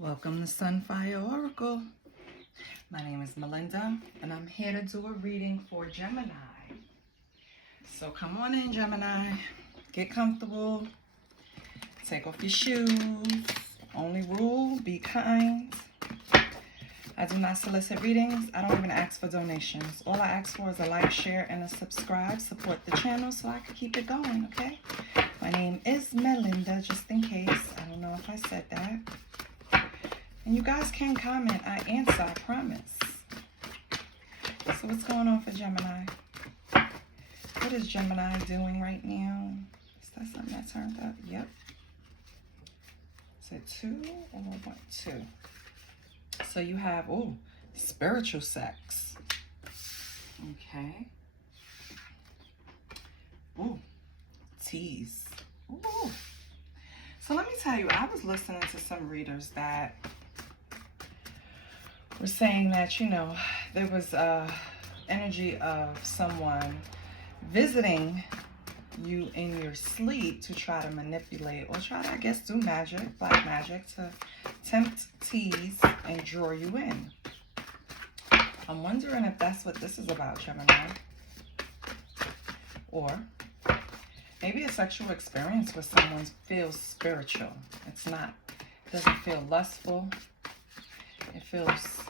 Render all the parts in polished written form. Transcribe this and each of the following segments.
Welcome to Sunfire Oracle. My name is Melinda, and I'm here to do a reading for Gemini. So come on in, Gemini. Get comfortable. Take off your shoes. Only rule, be kind. I do not solicit readings. I don't even ask for donations. All I ask for is a like, share, and a subscribe. Support the channel so I can keep it going, okay? My name is Melinda, just in case. I don't know if I said that. And you guys can comment. I answer, I promise. So what's going on for Gemini? What is Gemini doing right now? Is that something that turned up? Yep. Is it 2 or 1? 2. So you have, spiritual sex. Okay. Tease. So let me tell you, I was listening to some readers that were saying that, there was energy of someone visiting you in your sleep to try to manipulate or try to, I guess, do magic, black magic, to tempt, tease, and draw you in. I'm wondering if that's what this is about, Gemini. Or maybe a sexual experience with someone feels spiritual. It doesn't feel lustful. It feels,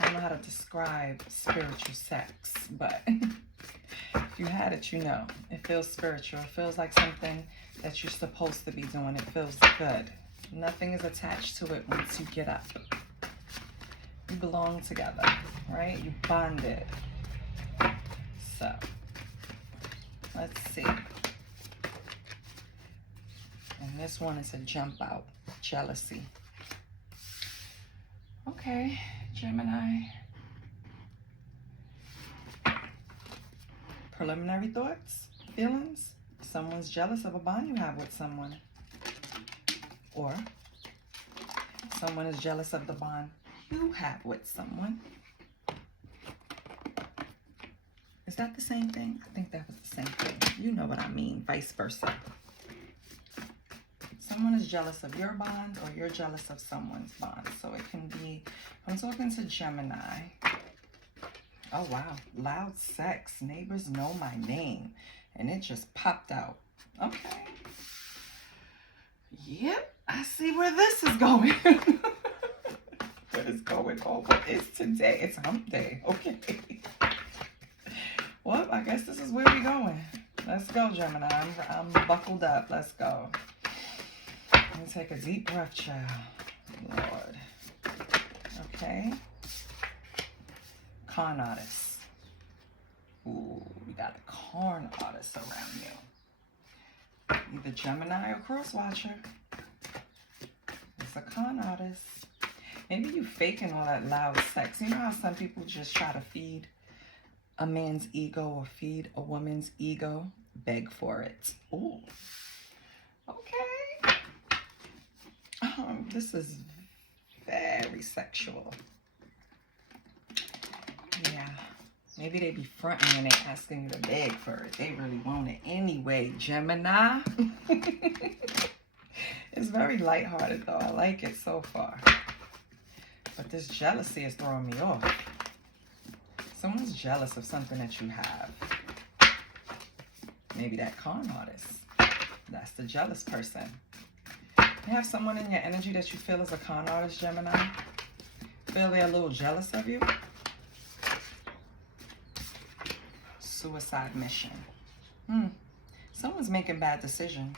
I don't know how to describe spiritual sex, but if you had it, it feels spiritual. It feels like something that you're supposed to be doing. It feels good. Nothing is attached to it once you get up. You belong together, right? You bonded. So, let's see. And this one is a jump out. Jealousy. Okay, Gemini. Preliminary thoughts, feelings. Someone's jealous of a bond you have with someone. Or someone is jealous of the bond you have with someone. Is that the same thing? I think that was the same thing. You know what I mean, vice versa. Someone is jealous of your bond or you're jealous of someone's bond. So it can be, I'm talking to Gemini. Oh, wow. Loud sex. Neighbors know my name. And it just popped out. Okay. Yep. I see where this is going. What is going on? What is today? It's hump day. Okay. Well, I guess this is where we're going. Let's go, Gemini. I'm buckled up. Let's go. Let me take a deep breath, child. Lord. Okay. Con artist. Ooh, we got a con artist around you. Either Gemini or cross watcher. It's a con artist. Maybe you faking all that loud sex. You know how some people just try to feed a man's ego or feed a woman's ego? Beg for it. Ooh. Okay. This is very sexual. Yeah. Maybe they be fronting when they're asking you to beg for it. They really want it anyway, Gemini. It's very lighthearted, though. I like it so far. But this jealousy is throwing me off. Someone's jealous of something that you have. Maybe that con artist. That's the jealous person. You have someone in your energy that you feel is a con artist, Gemini. Feel they're a little jealous of you. Suicide mission. Someone's making bad decisions.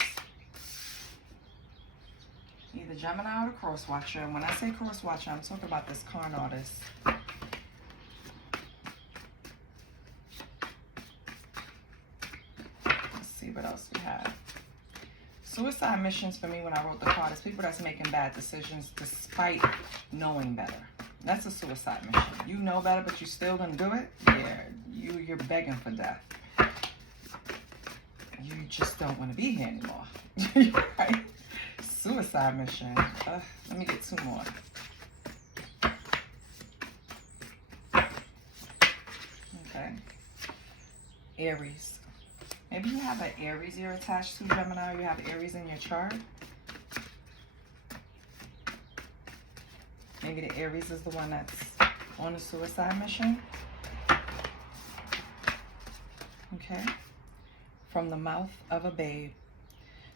Either Gemini or the cross watcher. And when I say cross watcher, I'm talking about this con artist. Let's see what else we have. Suicide missions for me when I wrote the card is people that's making bad decisions despite knowing better. That's a suicide mission. You know better, but you're still gonna do it? Yeah, you're begging for death. You just don't want to be here anymore. Right? Suicide mission. Let me get 2 more. Okay. Aries. Maybe you have an Aries you're attached to, Gemini, or you have Aries in your chart. maybe the Aries is the one that's on a suicide mission. Okay. From the mouth of a babe.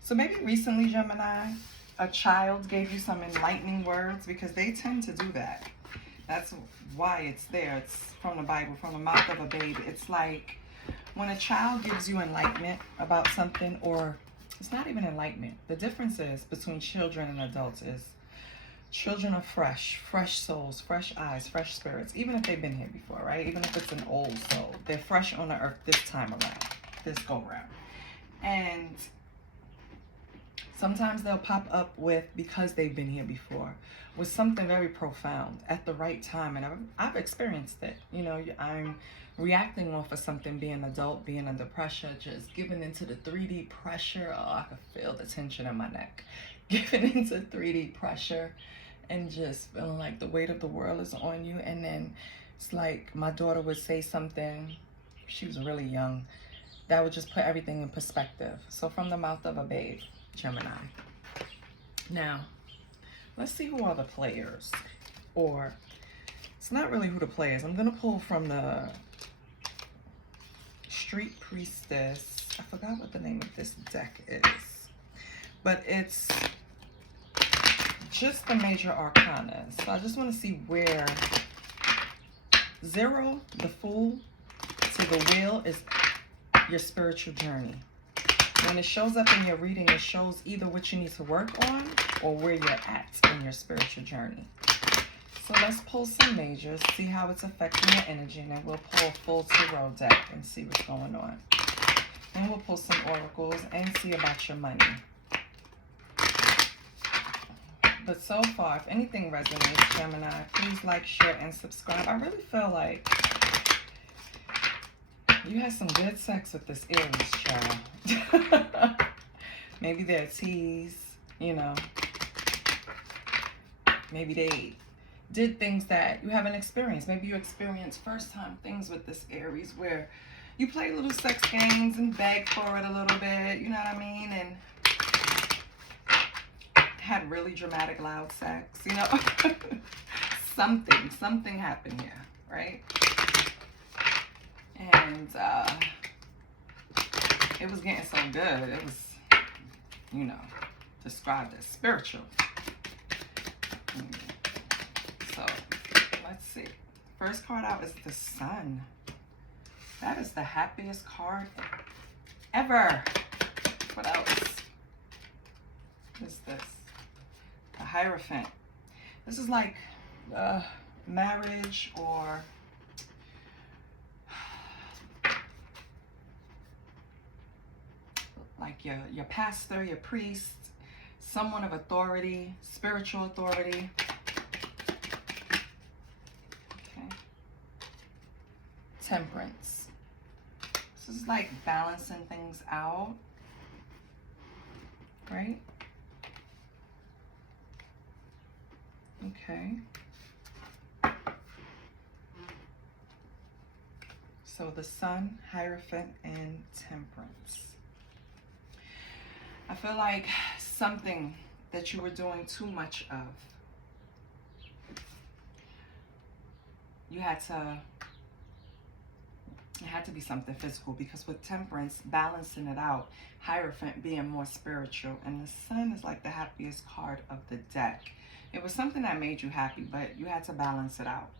So maybe recently, Gemini, a child gave you some enlightening words, because they tend to do that. That's why it's there. It's from the Bible, from the mouth of a babe. It's like when a child gives you enlightenment about something, or it's not even enlightenment. The difference is between children and adults is children are fresh souls, fresh eyes, fresh spirits, even if they've been here before, right? Even if it's an old soul, they're fresh on the earth this time around, this go round. And sometimes they'll pop up with, because they've been here before, with something very profound at the right time. And I've experienced it. You know, I'm reacting off of something, being adult, being under pressure, just giving into the 3D pressure. Oh, I can feel the tension in my neck. Giving into 3D pressure and just feeling like the weight of the world is on you. And then it's like my daughter would say something, she was really young, that would just put everything in perspective. So from the mouth of a babe, Gemini. Now, let's see who are the players. Or, it's not really who the players. I'm going to pull from the Street Priestess. I forgot what the name of this deck is. But it's just the major arcana. So I just want to see where 0, the Fool, to the Wheel is your spiritual journey. When it shows up in your reading, it shows either what you need to work on or where you're at in your spiritual journey. So let's pull some majors, see how it's affecting your energy, and then we'll pull a full tarot deck and see what's going on. And we'll pull some oracles and see about your money. But so far, if anything resonates, Gemini, please like, share, and subscribe. I really feel like you had some good sex with this Aries child. Maybe they're tease, you know. Maybe they did things that you haven't experienced. Maybe you experienced first-time things with this Aries where you play little sex games and beg for it a little bit, you know what I mean? And had really dramatic, loud sex, you know? Something happened here, right? And it was getting so good. It was, you know, described as spiritual. So, let's see. First card out is the Sun. That is the happiest card ever. What else? What is this? The Hierophant. This is like marriage, or like your pastor, your priest, someone of authority, spiritual authority. Okay. Temperance. This is like balancing things out, right? Okay. So the Sun, Hierophant, and Temperance. I feel like something that you were doing too much of. It had to be something physical, because with Temperance, balancing it out, Hierophant being more spiritual, and the Sun is like the happiest card of the deck. It was something that made you happy, but you had to balance it out.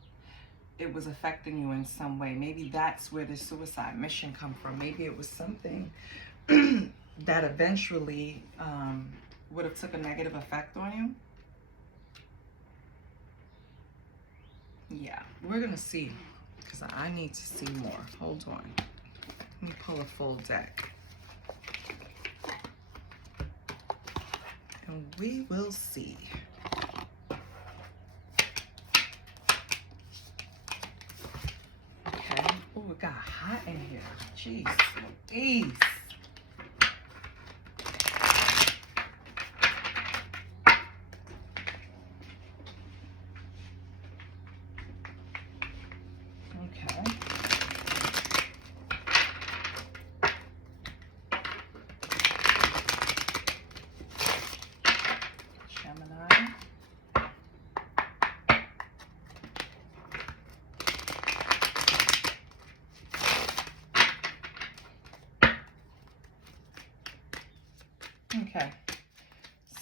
It was affecting you in some way. Maybe that's where this suicide mission come from. Maybe it was something that eventually would have took a negative effect on you. Yeah, we're gonna see, because I need to see more. Hold on. Let me pull a full deck. And we will see. Okay. Oh, it got hot in here. Jeez Louise.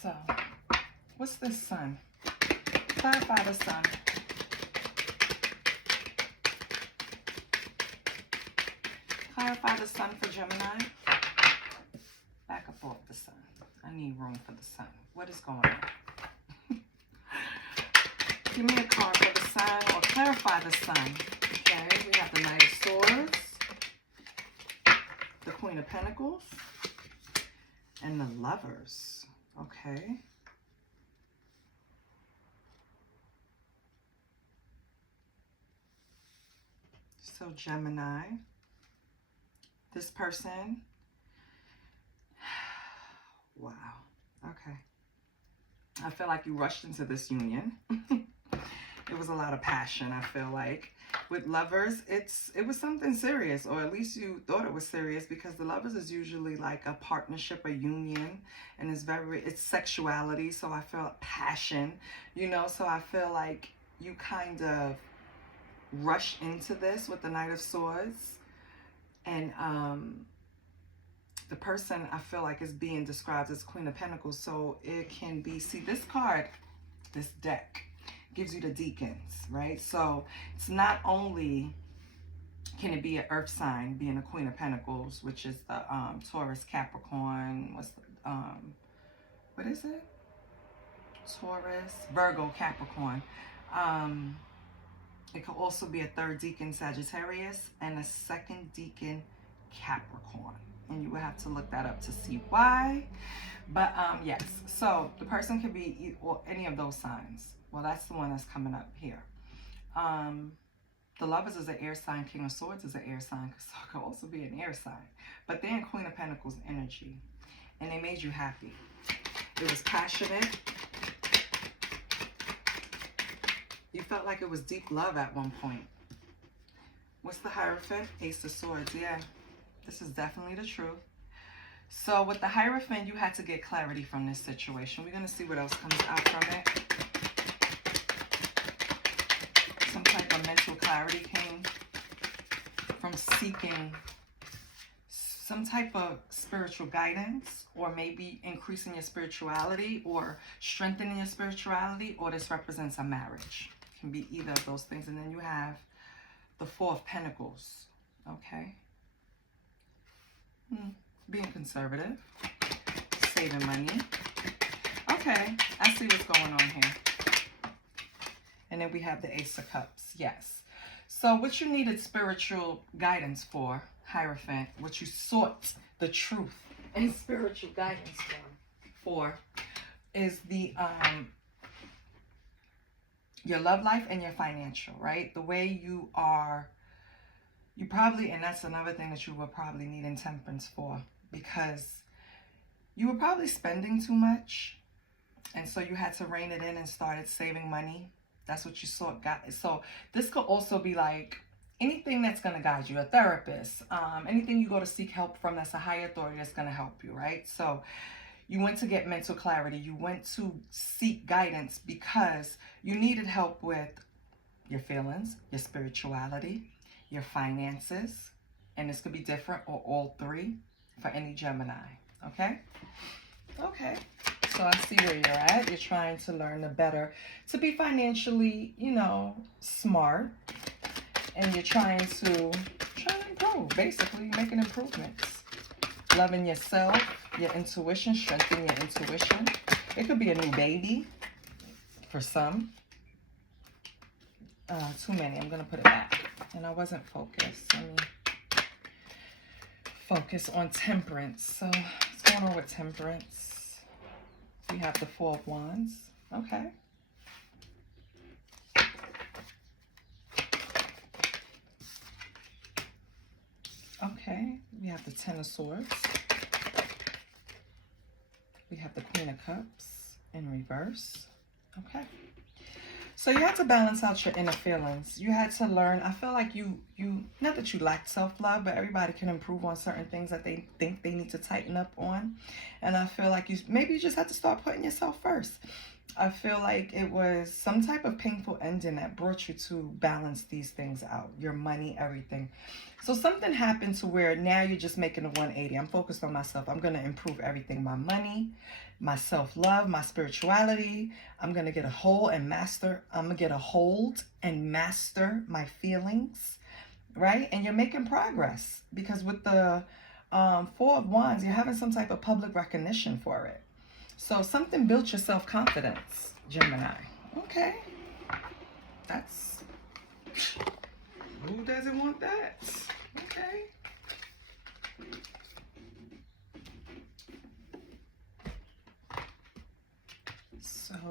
So, what's this sun? Clarify the sun. Clarify the sun for Gemini. Back up off the sun. I need room for the sun. What is going on? Give me a card for the sun, or clarify the sun. Okay, we have the Knight of Swords, the Queen of Pentacles, and the Lovers. Okay. So Gemini, this person, wow, okay. I feel like you rushed into this union. It was a lot of passion, I feel like. With Lovers, it was something serious, or at least you thought it was serious, because the Lovers is usually like a partnership, a union, and it's sexuality, so I feel passion, you know, so I feel like you kind of rush into this with the Knight of Swords, and the person I feel like is being described as Queen of Pentacles, so it can be, see this card, this deck gives you the deacons, right? So it's not only can it be an earth sign being a Queen of Pentacles, which is the Taurus, Capricorn, what is it? Taurus, Virgo, Capricorn. It could also be a third deacon, Sagittarius, and a second deacon, Capricorn. And you would have to look that up to see why. But yes, so the person could be any of those signs. Well, that's the one that's coming up here. The Lovers is an air sign. King of Swords is an air sign. So it could also be an air sign. But they're in Queen of Pentacles energy. And they made you happy. It was passionate. You felt like it was deep love at one point. What's the Hierophant? Ace of Swords. Yeah, this is definitely the truth. So with the Hierophant, you had to get clarity from this situation. We're going to see what else comes out from it. Some type of mental clarity came from seeking some type of spiritual guidance, or maybe increasing your spirituality or strengthening your spirituality, or this represents a marriage. It can be either of those things. And then you have the Four of Pentacles. Okay. Being conservative, saving money. Okay, I see what's going on here. And then we have the Ace of Cups. Yes. So what you needed spiritual guidance for, Hierophant, what you sought the truth and spiritual guidance for is the your love life and your financial, right? The way you are, you probably, and that's another thing that you will probably need intemperance for, because you were probably spending too much, and so you had to rein it in and started saving money. That's what you sought. So this could also be like anything that's going to guide you, a therapist, anything you go to seek help from that's a higher authority that's going to help you, right? So you went to get mental clarity. You went to seek guidance because you needed help with your feelings, your spirituality, your finances, and this could be different or all three for any Gemini, okay? Okay, so I see where you're at. You're trying to learn the better, to be financially, you know, smart, and you're trying to improve, basically making improvements. Loving yourself, your intuition, strengthening your intuition. It could be a new baby for some. Too many. I'm going to put it back. And I wasn't focused. Let me focus on temperance. So what's going on with temperance? We have the Four of Wands. Okay. Okay. We have the Ten of Swords. We have the Queen of Cups in reverse. Okay. So you had to balance out your inner feelings. You had to learn. I feel like you not that you lack self-love, but everybody can improve on certain things that they think they need to tighten up on. And I feel like maybe you just have to start putting yourself first. I feel like it was some type of painful ending that brought you to balance these things out, your money, everything. So something happened to where now you're just making a 180. I'm focused on myself. I'm going to improve everything, my money, my self-love, my spirituality. I'm going to get a hold and master. I'm going to get a hold and master my feelings, right? And you're making progress because with the Four of Wands, you're having some type of public recognition for it. So something built your self-confidence, Gemini. Okay. That's... Who doesn't want that? Okay. So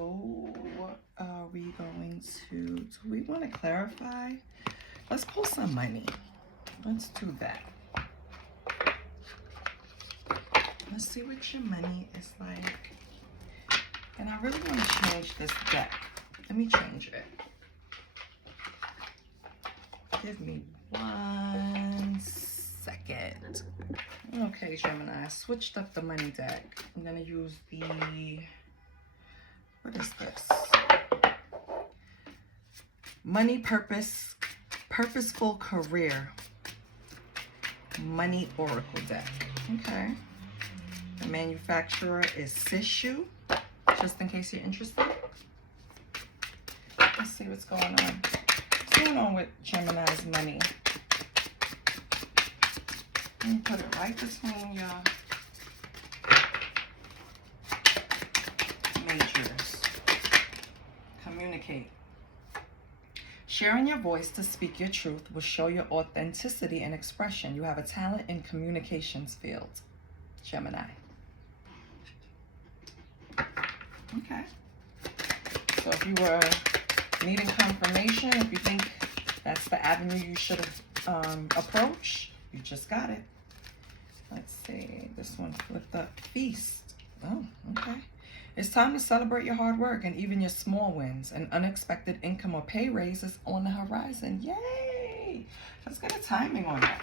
what are we going to... Do we want to clarify? Let's pull some money. Let's do that. Let's see what your money is like. And I really want to change this deck. Let me change it. Give me 1 second. Okay, Gemini, I switched up the money deck. I'm going to use the... What is this? Money Purpose, Purposeful Career. Money Oracle deck. Okay. The manufacturer is Sishu. Just in case you're interested. Let's see what's going on. What's going on with Gemini's money? Let me put it right between your majors. Communicate. Sharing your voice to speak your truth will show your authenticity and expression. You have a talent in communications field, Gemini. Okay. So if you were needing confirmation, if you think that's the avenue you should approach, you just got it. Let's see. This one flipped up. Feast. Oh, okay. It's time to celebrate your hard work and even your small wins. An unexpected income or pay raise is on the horizon. Yay! Let's get a timing on that.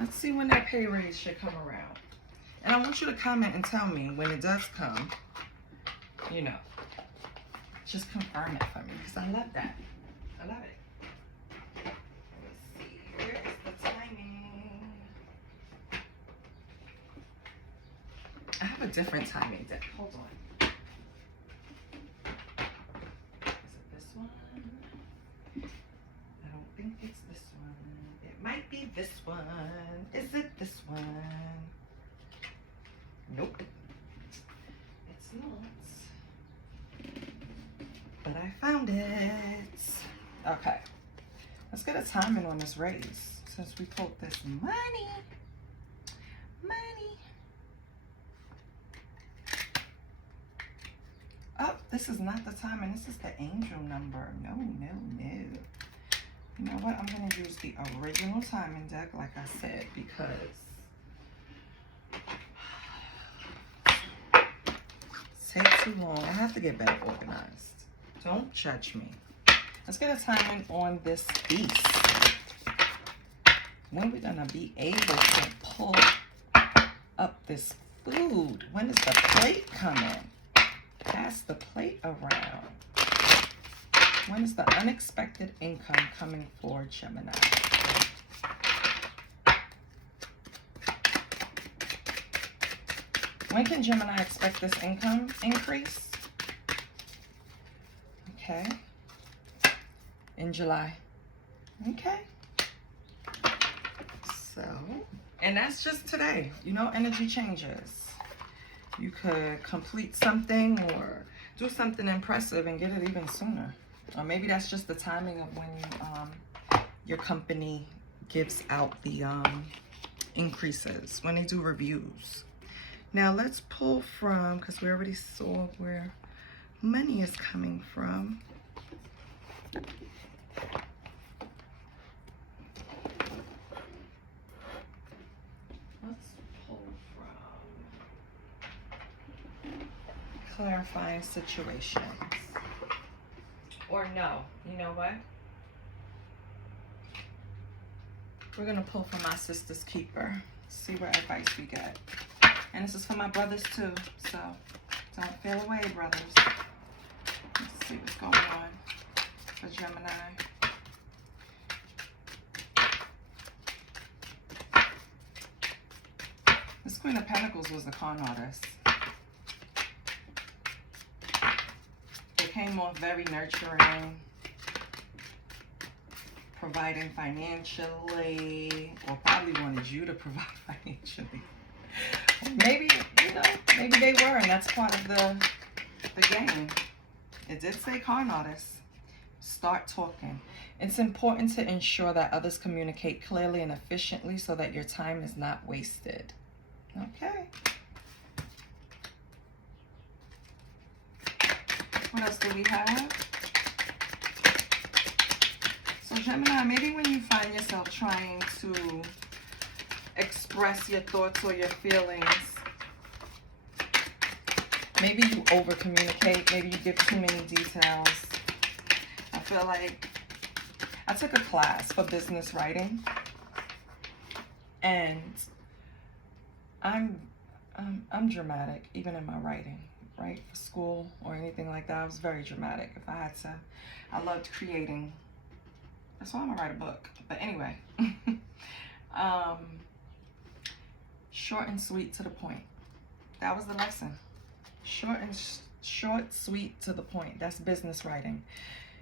Let's see when that pay raise should come around. And I want you to comment and tell me when it does come. You know, just confirm it for me because I love that. I love it. Let's see. Where is the timing? I have a different timing deck. Hold on. Is it this one? I don't think it's this one. It might be this one. Is it this one? Nope. It's not. But I found it. Okay. Let's get a timing on this raise since we pulled this money. Money. Oh, this is not the timing. This is the angel number. No, no, no. You know what? I'm going to use the original timing deck, like I said, because it takes too long. I have to get better organized. Don't judge me. Let's get a timing on this beast. When are we going to be able to pull up this food? When is the plate coming? Pass the plate around. When is the unexpected income coming for Gemini? When can Gemini expect this income increase? Okay. In July. Okay. So, and that's just today. You know, energy changes. You could complete something or do something impressive and get it even sooner. Or maybe that's just the timing of when your company gives out the increases, when they do reviews. Now let's pull from, because we already saw where money is coming from. Let's pull from clarifying situations. Or no, you know what? We're going to pull from my sister's keeper. See what advice we get. And this is for my brothers too. So don't feel away, brothers. Let's see what's going on for Gemini. This Queen of Pentacles was the con artist. They came off very nurturing, providing financially, or probably wanted you to provide financially. Maybe, you know, maybe they were, and that's part of the game. It did say con artist. Start talking. It's important to ensure that others communicate clearly and efficiently so that your time is not wasted. Okay. What else do we have? So Gemini, maybe when you find yourself trying to express your thoughts or your feelings, maybe you over communicate, maybe you give too many details. I feel like I took a class for business writing, and I'm dramatic even in my writing, right? For school or anything like that, I was very dramatic. If I had to, I loved creating. That's why I'm gonna write a book. But anyway, short and sweet to the point. That was the lesson. Short, sweet to the point. That's business writing.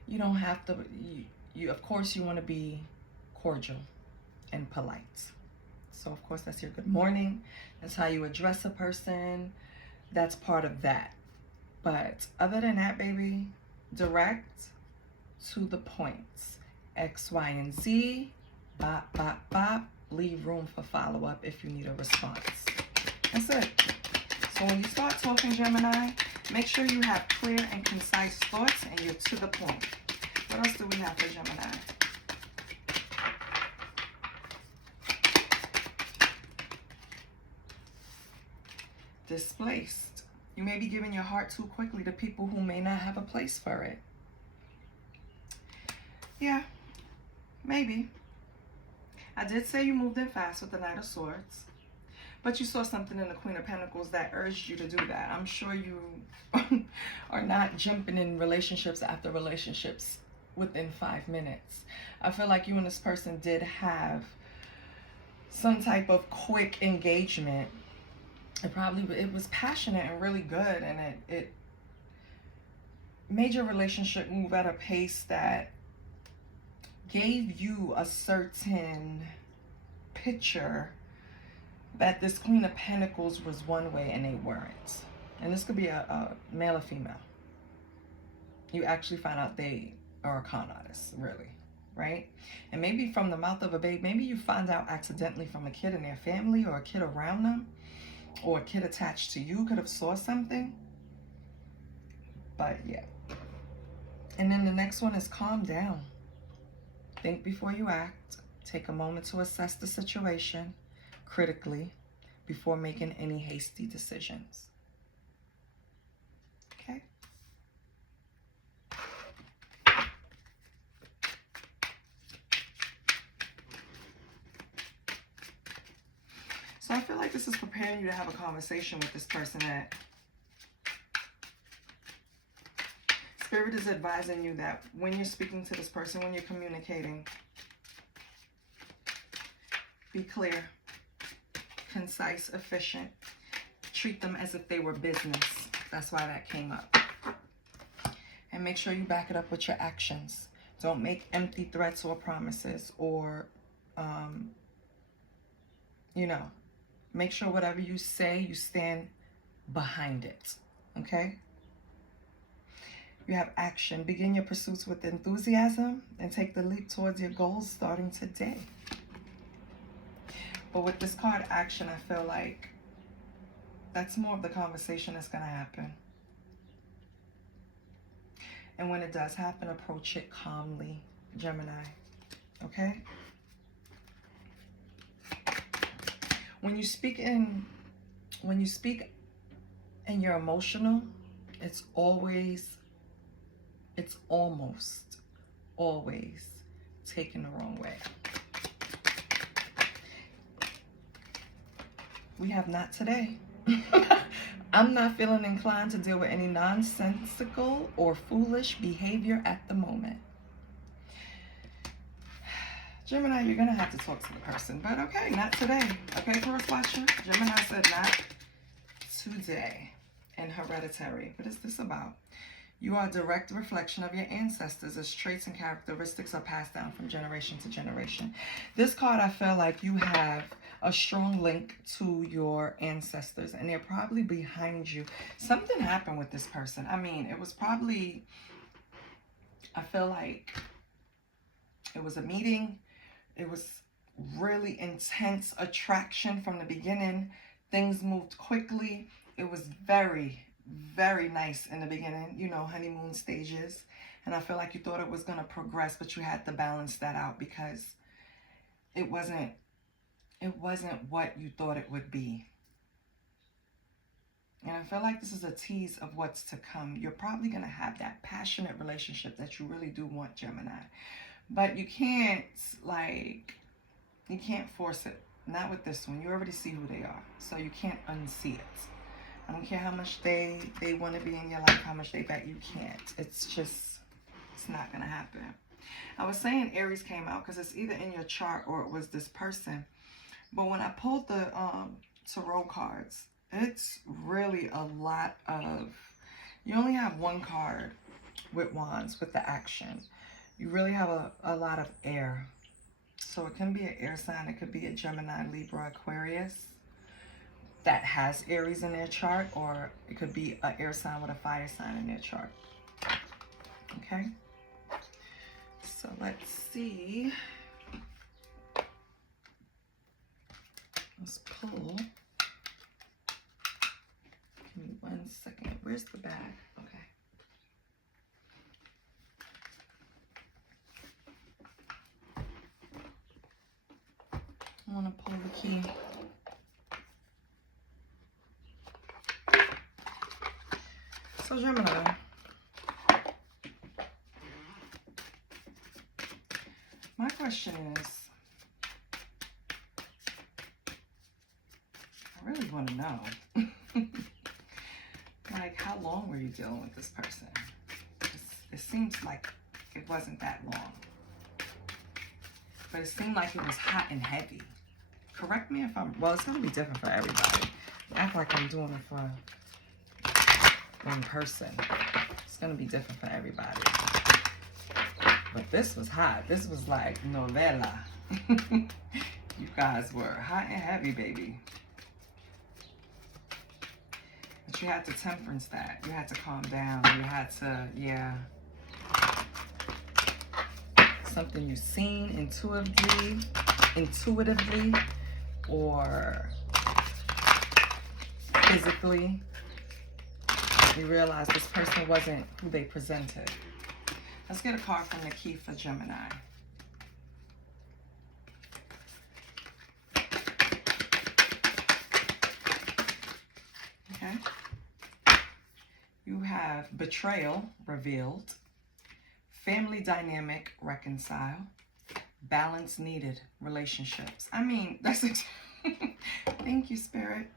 You don't have to. You of course you want to be cordial and polite. So of course that's your good morning. That's how you address a person. That's part of that. But other than that, baby, direct to the points. X, Y, and Z. Bop, bop, bop. Leave room for follow-up if you need a response. That's it. So when you start talking, Gemini, make sure you have clear and concise thoughts and you're to the point. What else do we have for Gemini? Displaced. You may be giving your heart too quickly to people who may not have a place for it. Yeah, maybe. I did say you moved in fast with the Knight of Swords, but you saw something in the Queen of Pentacles that urged you to do that. I'm sure you are not jumping in relationships after relationships within 5 minutes. I feel like you and this person did have some type of quick engagement. It was passionate and really good, and it made your relationship move at a pace that gave you a certain picture that this Queen of Pentacles was one way and they weren't. And this could be a male or female. You actually find out they are a con artist, really, right? And maybe from the mouth of a babe, maybe you find out accidentally from a kid in their family or a kid around them, or a kid attached to you could have saw something. But yeah. And then the next one is calm down. Think before you act. Take a moment to assess the situation critically before making any hasty decisions. Okay? So I feel like this is preparing you to have a conversation with this person that Spirit is advising you that when you're speaking to this person, when you're communicating, be clear, concise, efficient. Treat them as if they were business. That's why that came up. And make sure you back it up with your actions. Don't make empty threats or promises, or, make sure whatever you say, you stand behind it. Okay? You have action. Begin your pursuits with enthusiasm and take the leap towards your goals starting today. But with this card, action, I feel like that's more of the conversation that's going to happen. And when it does happen, approach it calmly, Gemini. Okay? When you speak and you're emotional, it's almost always taken the wrong way. We have not today. I'm not feeling inclined to deal with any nonsensical or foolish behavior at the moment. Gemini, you're going to have to talk to the person, but okay, not today. Okay, first watcher? Gemini said not today. And hereditary. What is this about? You are a direct reflection of your ancestors as traits and characteristics are passed down from generation to generation. This card, I feel like you have a strong link to your ancestors and they're probably behind you. Something happened with this person. I mean, it was probably, I feel like it was a meeting. It was really intense attraction from the beginning. Things moved quickly. It was very, very nice in the beginning, you know, honeymoon stages. And I feel like you thought it was going to progress, but you had to balance that out because it wasn't what you thought it would be. And I feel like this is a tease of what's to come. You're probably going to have that passionate relationship that you really do want, Gemini. But you can't force it. Not with this one. You already see who they are. So you can't unsee it. I don't care how much they want to be in your life, how much they bet you can't. It's not going to happen. I was saying Aries came out because it's either in your chart or it was this person. But when I pulled the tarot cards, it's really a lot of, you only have one card with wands, with the action. You really have a lot of air. So it can be an air sign. It could be a Gemini, Libra, Aquarius that has Aries in their chart, or it could be an air sign with a fire sign in their chart. Okay? So let's see. Let's pull. Give me 1 second. Where's the bag? Okay. I want to pull the key. So Gemini, my question is, I really want to know, like, how long were you dealing with this person? It seems like it wasn't that long, but it seemed like it was hot and heavy. Correct me if I'm, well, it's going to be different for everybody. Act like I'm doing it for one person. It's going to be different for everybody. But this was hot. This was like novela. You guys were hot and heavy, baby. But you had to temperance that. You had to calm down. You had to, yeah. Something you've seen intuitively, or physically. You realize this person wasn't who they presented. Let's get a card from the key for Gemini. Okay. You have betrayal revealed, family dynamic reconcile, balance needed, relationships. I mean, that's it. Thank you, Spirit.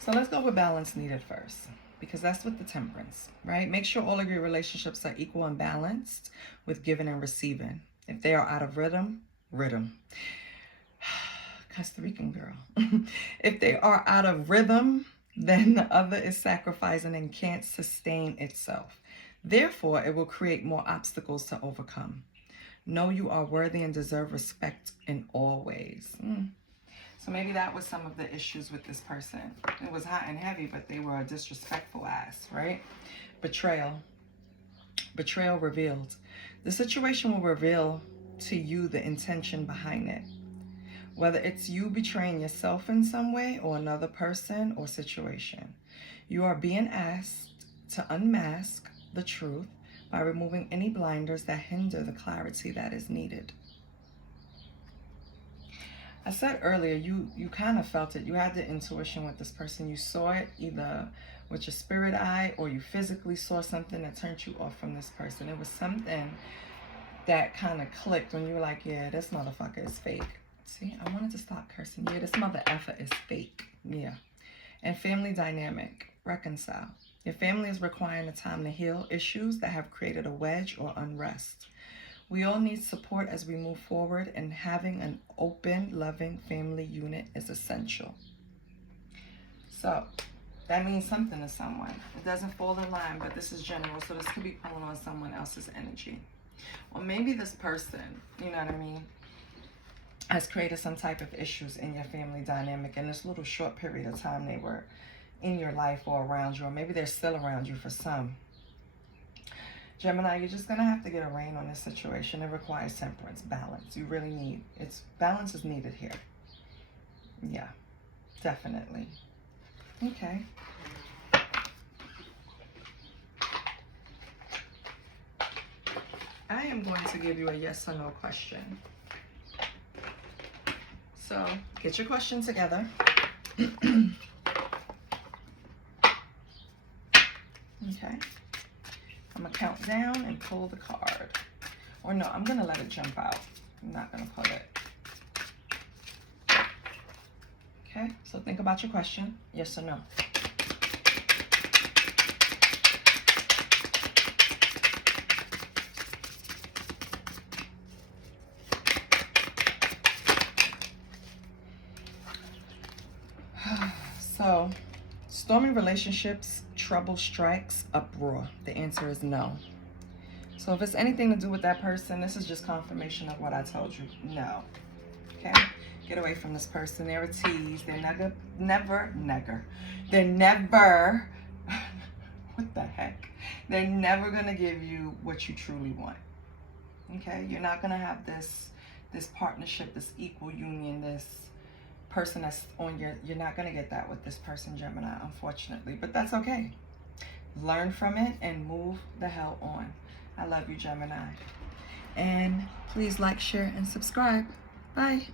So let's go with balance needed first, because that's with the temperance, right? Make sure all of your relationships are equal and balanced with giving and receiving. If they are out of rhythm. Costa Rican girl. If they are out of rhythm, then the other is sacrificing and can't sustain itself. Therefore, it will create more obstacles to overcome. Know you are worthy and deserve respect in all ways. So maybe that was some of the issues with this person. It was hot and heavy, but they were a disrespectful ass, right? Betrayal. Betrayal revealed. The situation will reveal to you the intention behind it. Whether it's you betraying yourself in some way or another person or situation. You are being asked to unmask the truth by removing any blinders that hinder the clarity that is needed. I said earlier, you kind of felt it. You had the intuition with this person. You saw it either with your spirit eye or you physically saw something that turned you off from this person. It was something that kind of clicked when you were like, yeah, this motherfucker is fake. See, I wanted to stop cursing. Yeah, this mother effer is fake. Yeah. And family dynamic, reconcile. Your family is requiring a time to heal issues that have created a wedge or unrest. We all need support as we move forward, and having an open, loving family unit is essential. So that means something to someone. It doesn't fall in line, but this is general, so this could be pulling on someone else's energy. Or maybe this person, you know what I mean, has created some type of issues in your family dynamic in this little short period of time they were in your life or around you, or maybe they're still around you for some. Gemini, you're just going to have to get a rein on this situation. It requires temperance, balance. You really need, balance is needed here. Yeah, definitely. Okay. I am going to give you a yes or no question. So get your question together. Okay. I'm going to count down and pull the card. Or no, I'm going to let it jump out. I'm not going to pull it. Okay, so think about your question. Yes or no? So, stormy relationships, trouble strikes, uproar. The answer is no. So if it's anything to do with that person, this is just confirmation of what I told you. No. Okay? Get away from this person. They're a tease. They're never, what the heck? They're never going to give you what you truly want. Okay? You're not going to have this partnership, this equal union, this person that's on you're not going to get that with this person, Gemini, unfortunately. But that's okay. Learn from it and move the hell on. I love you, Gemini. And please like, share, and subscribe. Bye.